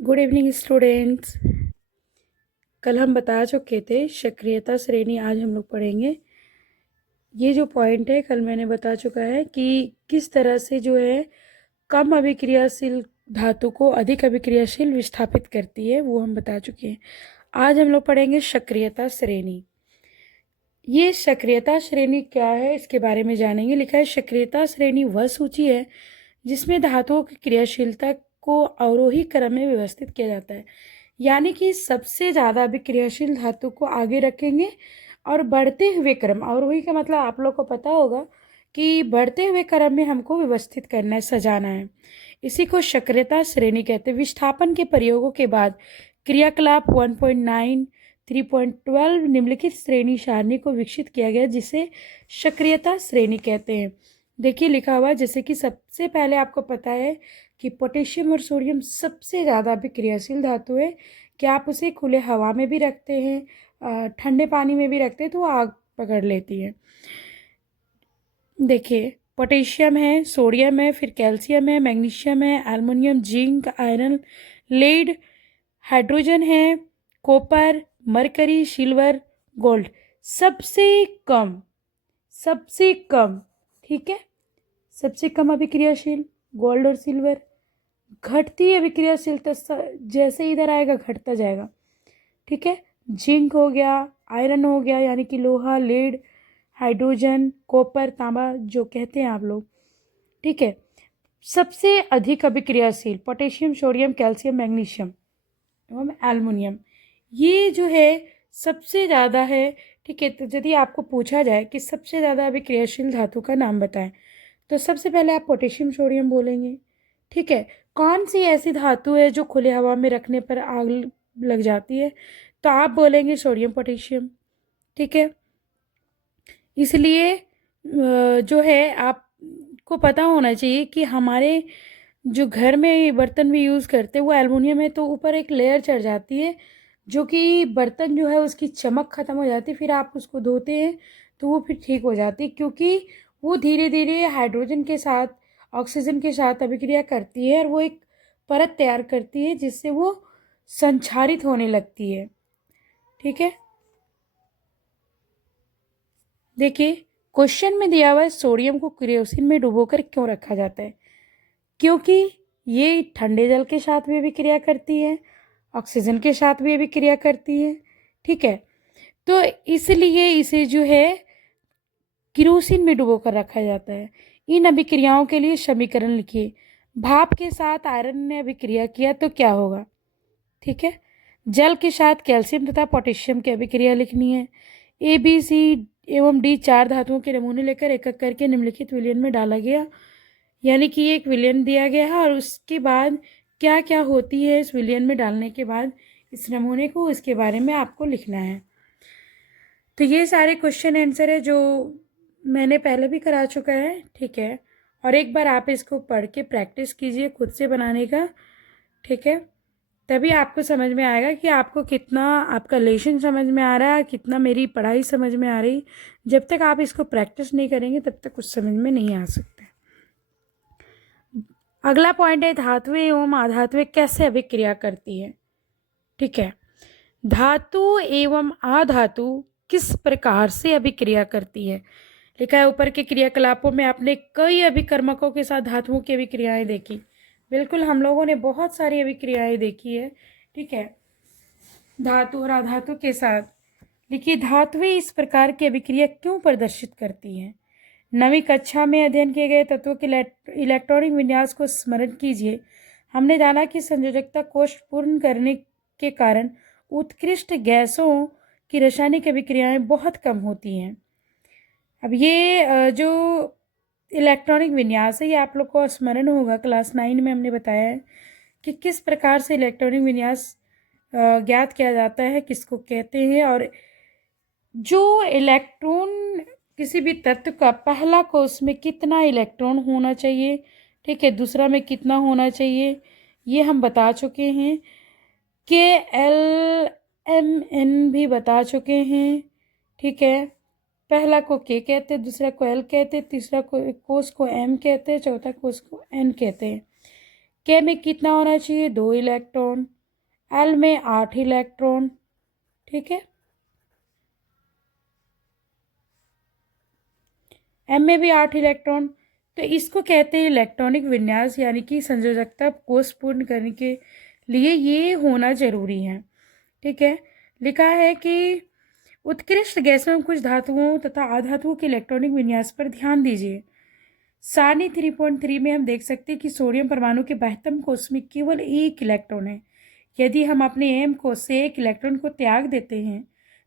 Good evening students. कल हम बता चुके थे सक्रियता श्रेणी, आज हम लोग पढ़ेंगे। ये जो पॉइंट है कल मैंने बता चुका है कि किस तरह से जो है कम अभिक्रियाशील धातु को अधिक अभिक्रियाशील विस्थापित करती है, वो हम बता चुके हैं। आज हम लोग पढ़ेंगे सक्रियता श्रेणी। ये सक्रियता श्रेणी क्या है इसके बारे में जानेंगे। लिखा है सक्रियता श्रेणी वह सूची है जिसमें धातुओं की क्रियाशीलता को अवरोही क्रम में व्यवस्थित किया जाता है। यानी कि सबसे ज़्यादा अभिक्रियाशील धातु को आगे रखेंगे और बढ़ते हुए क्रम, अवरोही का मतलब आप लोग को पता होगा कि बढ़ते हुए क्रम में हमको व्यवस्थित करना है, सजाना है। इसी को सक्रियता श्रेणी कहते हैं। विस्थापन के प्रयोगों के बाद क्रियाकलाप 1.9 3.12 निम्नलिखित श्रेणी सारणी को विकसित किया गया जिसे सक्रियता श्रेणी कहते हैं। देखिए लिखा हुआ, जैसे कि सबसे पहले आपको पता है कि पोटेशियम और सोडियम सबसे ज़्यादा अभिक्रियाशील धातु है कि आप उसे खुले हवा में भी रखते हैं, ठंडे पानी में भी रखते हैं तो आग पकड़ लेती है। देखिए पोटेशियम है, सोडियम है, फिर कैल्शियम है, मैग्नीशियम है, aluminium, zinc, iron, lead, hydrogen है, कॉपर, मरकरी, सिल्वर, गोल्ड। सबसे कम, ठीक है, सबसे कम अभिक्रियाशील गोल्ड और सिल्वर। घटती अभिक्रियाशीलता जैसे इधर आएगा घटता जाएगा, ठीक है। जिंक हो गया, आयरन हो गया यानी कि लोहा, लेड, हाइड्रोजन, कॉपर, तांबा जो कहते हैं आप लोग, ठीक है। सबसे अधिक अभिक्रियाशील पोटेशियम, सोडियम, कैल्शियम, मैग्नीशियम एवं एल्युमिनियम, ये जो है सबसे ज़्यादा है, ठीक है। तो यदि आपको पूछा जाए कि सबसे ज़्यादा अभिक्रियाशील धातु का नाम बताएं तो सबसे पहले आप पोटेशियम सोडियम बोलेंगे, ठीक है। कौन सी ऐसी धातु है जो खुले हवा में रखने पर आग लग जाती है, तो आप बोलेंगे सोडियम पोटेशियम, ठीक है। इसलिए जो है आपको पता होना चाहिए कि हमारे जो घर में बर्तन भी यूज़ करते हैं वो एल्युमिनियम है, तो ऊपर एक लेयर चढ़ जाती है जो कि बर्तन जो है उसकी चमक ख़त्म हो जाती है, फिर आप उसको धोते हैं तो वो फिर ठीक हो जाती है, क्योंकि वो धीरे धीरे हाइड्रोजन के साथ ऑक्सीजन के साथ अभिक्रिया करती है और वो एक परत तैयार करती है जिससे वो संक्षारित होने लगती है, ठीक है। देखिए क्वेश्चन में दिया हुआ है सोडियम को केरोसिन में डुबोकर क्यों रखा जाता है, क्योंकि ये ठंडे जल के साथ भी अभिक्रिया करती है, ऑक्सीजन के साथ भी अभिक्रिया करती है, ठीक है। तो इसलिए इसे जो है केरोसिन में डुबोकर रखा जाता है। इन अभिक्रियाओं के लिए समीकरण लिखिए। भाप के साथ आयरन ने अभिक्रिया किया तो क्या होगा, ठीक है। जल के साथ कैल्शियम तथा पोटेशियम की अभिक्रिया लिखनी है। ए बी सी एवं डी चार धातुओं के नमूने लेकर एक एक करके निम्नलिखित विलयन में डाला गया, यानी कि एक विलयन दिया गया है और उसके बाद क्या क्या होती है इस विलयन में डालने के बाद इस नमूने को, इसके बारे में आपको लिखना है। तो ये सारे क्वेश्चन आंसर है जो मैंने पहले भी करा चुका है, ठीक है। और एक बार आप इसको पढ़ के प्रैक्टिस कीजिए खुद से बनाने का, ठीक है। तभी आपको समझ में आएगा कि आपको कितना आपका लेसन समझ में आ रहा है, कितना मेरी पढ़ाई समझ में आ रही। जब तक आप इसको प्रैक्टिस नहीं करेंगे तब तक कुछ समझ में नहीं आ सकता। अगला पॉइंट है धातुएं एवं अधातुएं कैसे अभिक्रिया करती है, ठीक है। धातु एवं अधातु किस प्रकार से अभिक्रिया करती है, लिखा है ऊपर के क्रियाकलापों में आपने कई अभिकर्मकों के साथ धातुओं की अभिक्रियाएं देखी। बिल्कुल हम लोगों ने बहुत सारी अभिक्रियाएं देखी है, ठीक है, धातु और अधातु के साथ। देखिए धातुएं इस प्रकार की अभिक्रिया क्यों प्रदर्शित करती हैं। नवीं कक्षा में अध्ययन किए गए तत्वों के इलेक्ट्रॉनिक विन्यास को स्मरण कीजिए। हमने जाना कि संयोजकता कोष पूर्ण करने के कारण उत्कृष्ट गैसों की रासायनिक अभिक्रियाएं बहुत कम होती हैं। अब ये जो इलेक्ट्रॉनिक विन्यास है ये आप लोग को स्मरण होगा, क्लास 9 में हमने बताया है कि किस प्रकार से इलेक्ट्रॉनिक विन्यास ज्ञात किया जाता है, किसको कहते हैं। और जो इलेक्ट्रॉन किसी भी तत्व का पहला कोष में कितना इलेक्ट्रॉन होना चाहिए, ठीक है, दूसरा में कितना होना चाहिए, ये हम बता चुके हैं। के एल एम एन भी बता चुके हैं, ठीक है। पहला को के कहते हैं, दूसरा को एल कहते हैं, तीसरा को कोष को एम कहते हैं, चौथा कोष को एन कहते हैं। के में कितना होना चाहिए, 2 इलेक्ट्रॉन, एल में 8 इलेक्ट्रॉन, ठीक है, एम में भी 8 इलेक्ट्रॉन। तो इसको कहते हैं इलेक्ट्रॉनिक विन्यास, यानी कि संयोजकता कोष पूर्ण करने के लिए ये होना जरूरी है, ठीक है। लिखा है कि उत्कृष्ट गैसों में कुछ धातुओं तथा अधातुओं के इलेक्ट्रॉनिक विन्यास पर ध्यान दीजिए। सारणी 3.3 में हम देख सकते हैं कि सोडियम परमाणु के बाह्यतम कोष में केवल 1 इलेक्ट्रॉन है। यदि हम अपने एम कोष से 1 इलेक्ट्रॉन को त्याग देते हैं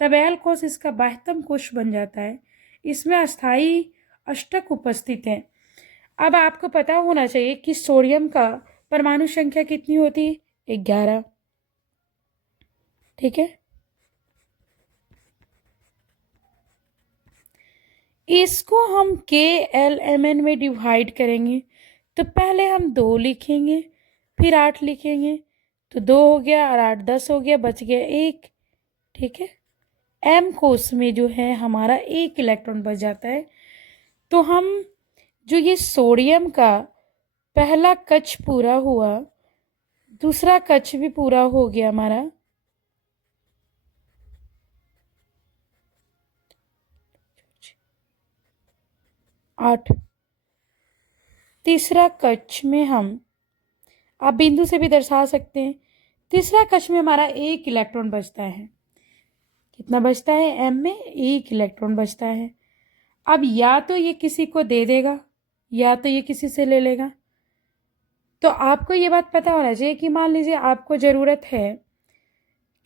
तब एल कोष इसका बाह्यतम कोष बन जाता है। इसमें अस्थायी अष्टक उपस्थित है। अब आपको पता होना चाहिए कि सोडियम का परमाणु संख्या कितनी होती है, 11, ठीक है। इसको हम KLMN में डिवाइड करेंगे तो पहले हम 2 लिखेंगे, फिर 8 लिखेंगे, तो 2 हो गया और 8 10 हो गया, बच गया 1, ठीक है। एम कोष में जो है हमारा 1 इलेक्ट्रॉन बच जाता है। तो हम जो ये सोडियम का पहला कक्ष पूरा हुआ, दूसरा कक्ष भी पूरा हो गया हमारा, आठ, तीसरा कक्ष में हम आप बिंदु से भी दर्शा सकते हैं, तीसरा कक्ष में हमारा 1 इलेक्ट्रॉन बचता है। कितना बचता है, एम में 1 इलेक्ट्रॉन बचता है। अब या तो ये किसी को दे देगा या तो ये किसी से ले लेगा। तो आपको ये बात पता होना चाहिए कि मान लीजिए आपको ज़रूरत है,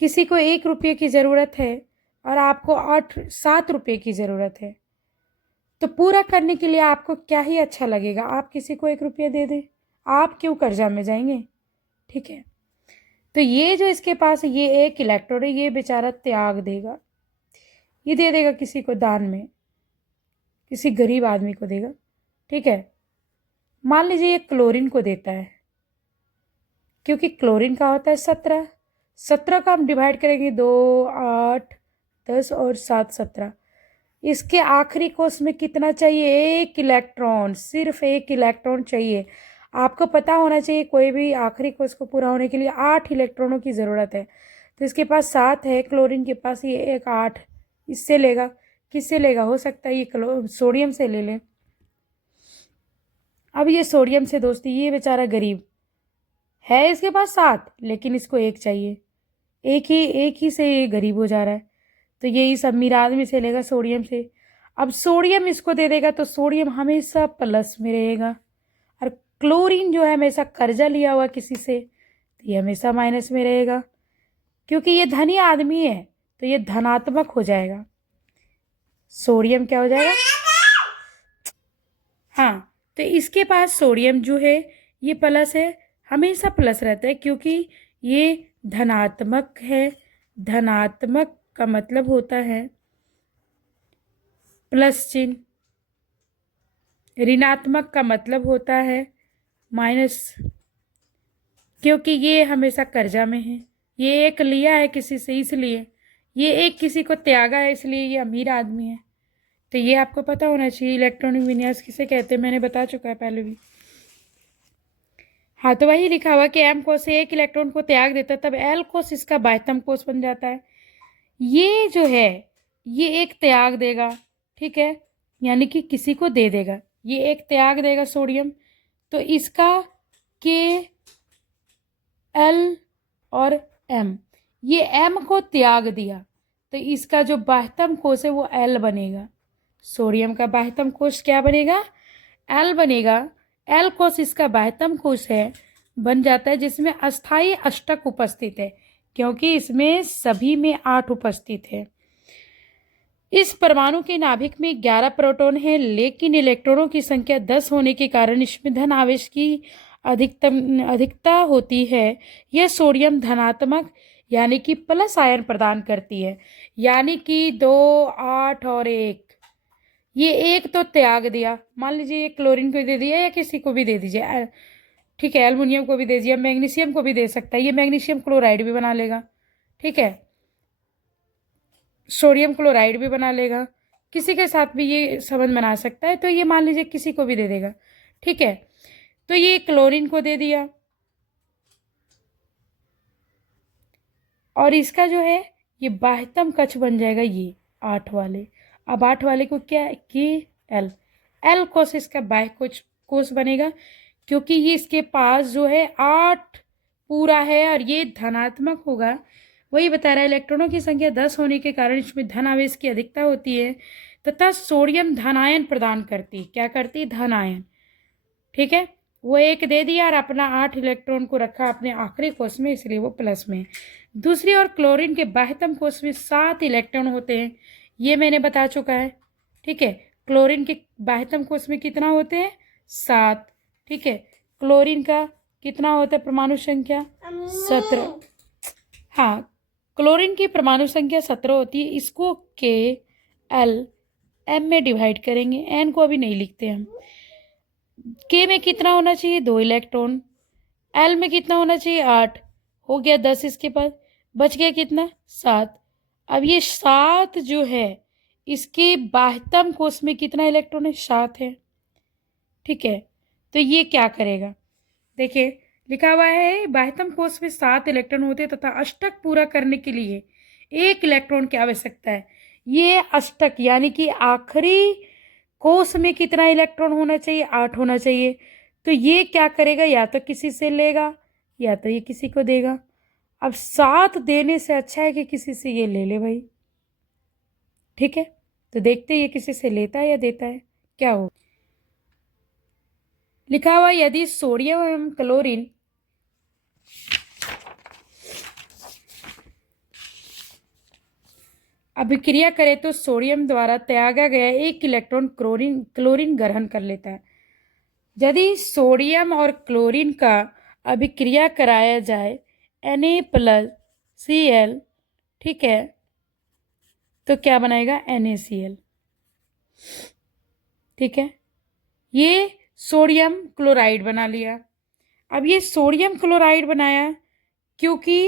किसी को 1 रुपये की ज़रूरत है और आपको 7 रुपये की ज़रूरत है, तो पूरा करने के लिए आपको क्या ही अच्छा लगेगा, आप किसी को 1 रुपया दे दें, आप क्यों कर्जा में जाएंगे, ठीक है। तो ये जो इसके पास ये 1 इलेक्ट्रॉन है, ये बेचारा त्याग देगा, ये दे देगा किसी को दान में, किसी गरीब आदमी को देगा, ठीक है। मान लीजिए ये क्लोरीन को देता है, क्योंकि क्लोरीन का होता है 17 का हम डिवाइड करेंगे, 2 8 10 और 7 17। इसके आखिरी कोष में कितना चाहिए, 1 इलेक्ट्रॉन, सिर्फ 1 इलेक्ट्रॉन चाहिए। आपको पता होना चाहिए कोई भी आखिरी कोष को पूरा होने के लिए 8 इलेक्ट्रॉनों की ज़रूरत है। तो इसके पास 7 है, क्लोरीन के पास ये 1 8, इससे लेगा, किससे लेगा, हो सकता है ये सोडियम से ले ले। अब ये सोडियम से दोस्ती, ये बेचारा गरीब है, इसके पास 7 लेकिन इसको 1 चाहिए, एक ही से ये गरीब हो जा रहा है। तो ये इस अमीर आदमी से लेगा, सोडियम से। अब सोडियम इसको दे देगा तो सोडियम हमेशा प्लस में रहेगा, और क्लोरीन जो है हमेशा कर्जा लिया हुआ किसी से, तो ये हमेशा माइनस में रहेगा। क्योंकि ये धनी आदमी है तो ये धनात्मक हो जाएगा, सोडियम क्या हो जाएगा, हाँ। तो इसके पास सोडियम जो है ये प्लस है, हमेशा प्लस रहता है, क्योंकि ये धनात्मक है। धनात्मक का मतलब होता है प्लस चिन्ह, ऋणात्मक का मतलब होता है माइनस, क्योंकि ये हमेशा कर्जा में है। ये एक लिया है किसी से, इसलिए ये एक किसी को त्यागा है, इसलिए ये अमीर आदमी है। तो ये आपको पता होना चाहिए इलेक्ट्रॉनिक विन्यास किसे कहते हैं, मैंने बता चुका है पहले भी। हाँ, तो वही लिखा हुआ कि एम कोष से 1 इलेक्ट्रॉन को त्याग देता तब एल कोष इसका बाह्यतम कोष बन जाता है। ये जो है ये एक त्याग देगा, ठीक है, यानी कि किसी को दे देगा, ये एक त्याग देगा सोडियम, तो इसका के एल और एम, ये एम को त्याग दिया तो इसका जो बाह्यतम कोष है वो एल बनेगा। सोडियम का बाह्यतम कोष क्या बनेगा, एल बनेगा। एल कोष इसका बाह्यतम कोष है, बन जाता है, जिसमें अस्थायी अष्टक उपस्थित है, क्योंकि इसमें सभी में 8 उपस्थित है। इस परमाणु के नाभिक में 11 प्रोटॉन है, लेकिन इलेक्ट्रॉनों की संख्या 10 होने के कारण इसमें धन आवेश की अधिकता होती है। यह सोडियम धनात्मक यानी कि प्लस आयन प्रदान करती है, यानी कि 2 8 और 1, ये एक तो त्याग दिया, मान लीजिए ये क्लोरीन को दे दिया या किसी को भी दे दीजिए, ठीक है, एल्युमिनियम को भी दे दिया, मैग्नीशियम को भी दे सकता है, ये मैग्नीशियम क्लोराइड भी बना लेगा, ठीक है, सोडियम क्लोराइड भी बना लेगा, किसी के साथ भी ये संबंध बना सकता है। तो ये मान लीजिए किसी को भी दे देगा, ठीक है। तो ये क्लोरीन को दे दिया, और इसका जो है ये बाह्यतम कक्ष बन जाएगा ये 8 वाले। अब 8 वाले को क्या है कि एल एल कोष इसका बाह्य कोष बनेगा, क्योंकि ये इसके पास जो है 8 पूरा है और ये धनात्मक होगा। वही बता रहा है इलेक्ट्रॉनों की संख्या 10 होने के कारण इसमें धन आवेश की अधिकता होती है तथा सोडियम धनायन प्रदान करती है। क्या करती है? धनायन। ठीक है, वो एक दे दिया और अपना 8 इलेक्ट्रॉन को रखा अपने आखिरी कोष में, इसलिए वो प्लस में। दूसरी ओर क्लोरीन के बाह्यतम कोष में 7 इलेक्ट्रॉन होते हैं, ये मैंने बता चुका है। ठीक है, क्लोरीन के बाह्यतम कोष में कितना होते हैं? 7। ठीक है, क्लोरीन का कितना होता है परमाणु संख्या? 17। हाँ, क्लोरीन की परमाणु संख्या 17 होती है। इसको के एल एम में डिवाइड करेंगे, एन को अभी नहीं लिखते हम। के में कितना होना चाहिए? 2 इलेक्ट्रॉन। एल में कितना होना चाहिए? 8। हो गया 10 इसके पास, बच गया कितना? 7। अब ये 7 जो है इसके बाह्यतम कोष में कितना इलेक्ट्रॉन है? 7 है। ठीक है, तो ये क्या करेगा? देखिए लिखा हुआ है बाह्यतम कोष में 7 इलेक्ट्रॉन होते हैं तथा अष्टक पूरा करने के लिए 1 इलेक्ट्रॉन की आवश्यकता है। ये अष्टक यानी कि आखिरी कोष में कितना इलेक्ट्रॉन होना चाहिए? 8 होना चाहिए। तो ये क्या करेगा? या तो किसी से लेगा या तो ये किसी को देगा। अब 7 देने से अच्छा है कि किसी से ये ले ले भाई। ठीक है, तो देखते ये किसी से लेता है या देता है, क्या हो। लिखा हुआ यदि सोडियम एवं क्लोरीन अभिक्रिया करे तो सोडियम द्वारा त्यागा गया 1 इलेक्ट्रॉन क्लोरीन ग्रहण कर लेता है। यदि सोडियम और क्लोरीन का अभिक्रिया कराया जाए Na+Cl, ठीक है, तो क्या बनाएगा? NaCl। ठीक है, ये सोडियम क्लोराइड बना लिया। अब ये सोडियम क्लोराइड बनाया क्योंकि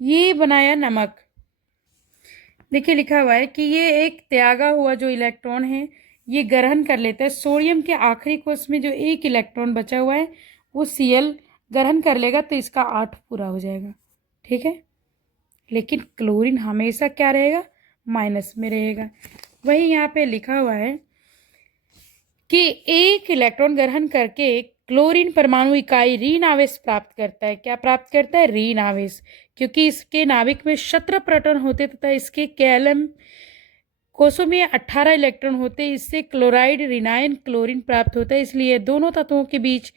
ये बनाया नमक। देखिए लिखा हुआ है कि ये एक त्यागा हुआ जो इलेक्ट्रॉन है ये ग्रहण कर लेता है। सोडियम के आखिरी कोष में जो 1 इलेक्ट्रॉन बचा हुआ है वो Cl ग्रहण कर लेगा, तो इसका 8 पूरा हो जाएगा। ठीक है, लेकिन क्लोरीन हमेशा क्या रहेगा? माइनस में रहेगा। वही यहाँ पे लिखा हुआ है कि 1 इलेक्ट्रॉन ग्रहण करके क्लोरीन परमाणु इकाई ऋण आवेश प्राप्त करता है। क्या प्राप्त करता है? ऋण आवेश, क्योंकि इसके नाभिक में 17 प्रोटॉन होते तथा इसके कैलम कोषों में 18 इलेक्ट्रॉन होते। इससे क्लोराइड ऋणायन क्लोरीन प्राप्त होता है। इसलिए दोनों तत्वों के बीच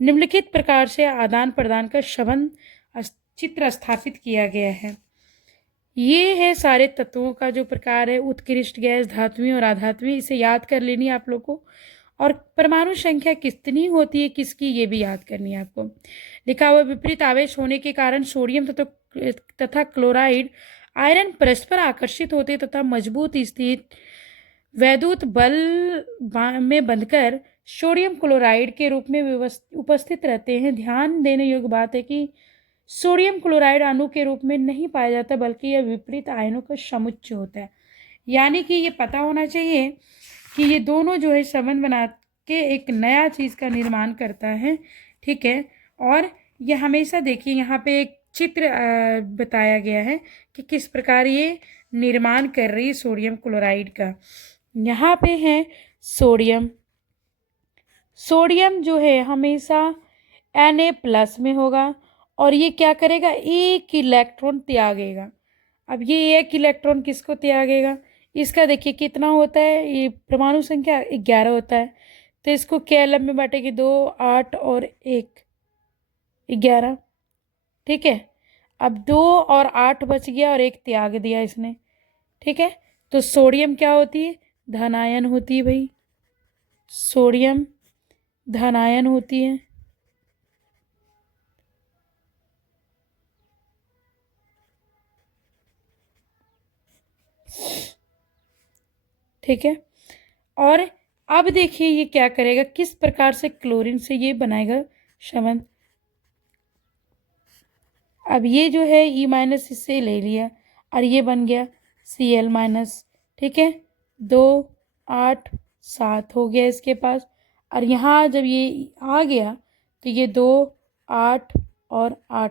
निम्नलिखित प्रकार से आदान प्रदान का संबंध चित्र स्थापित किया गया है। ये है सारे तत्वों का जो प्रकार है, उत्कृष्ट गैस, धात्वीय और अधात्वीय। इसे याद कर लेनी है आप लोग को। और परमाणु संख्या कितनी होती है किसकी, ये भी याद करनी है आपको। लिखा हुआ विपरीत आवेश होने के कारण सोडियम तथा क्लोराइड आयरन परस्पर आकर्षित होते तथा मजबूत स्थित वैद्युत बल में बंधकर सोडियम क्लोराइड के रूप में उपस्थित रहते हैं। ध्यान देने योग्य बात है कि सोडियम क्लोराइड अणु के रूप में नहीं पाया जाता, बल्कि यह विपरीत आयनों का समुच्चय होता है। यानी कि ये पता होना चाहिए कि ये दोनों जो है संबंध बना के एक नया चीज़ का निर्माण करता है। ठीक है, और ये हमेशा देखिए यहाँ पे एक चित्र बताया गया है कि किस प्रकार ये निर्माण कर रही है सोडियम क्लोराइड का। यहाँ पे है सोडियम। सोडियम जो है हमेशा Na+ में होगा और ये क्या करेगा? 1 इलेक्ट्रॉन त्यागेगा। अब ये 1 इलेक्ट्रॉन किसको त्यागेगा? इसका देखिए कितना होता है, ये परमाणु संख्या 11 होता है, तो इसको कैलम में बांटेगी 2, 8 और 1, 11। ठीक है, अब 2 और 8 बच गया और 1 त्याग दिया इसने। ठीक है, तो सोडियम क्या होती है? धनायन होती है भाई, सोडियम धनायन होती है। ठीक है, और अब देखिए ये क्या करेगा, किस प्रकार से क्लोरीन से ये बनाएगा संबंध। अब ये जो है E- इससे ले लिया और ये बन गया Cl-। ठीक है, 2, 8, 7 हो गया इसके पास। और यहाँ जब ये आ गया तो ये 2, 8 और 8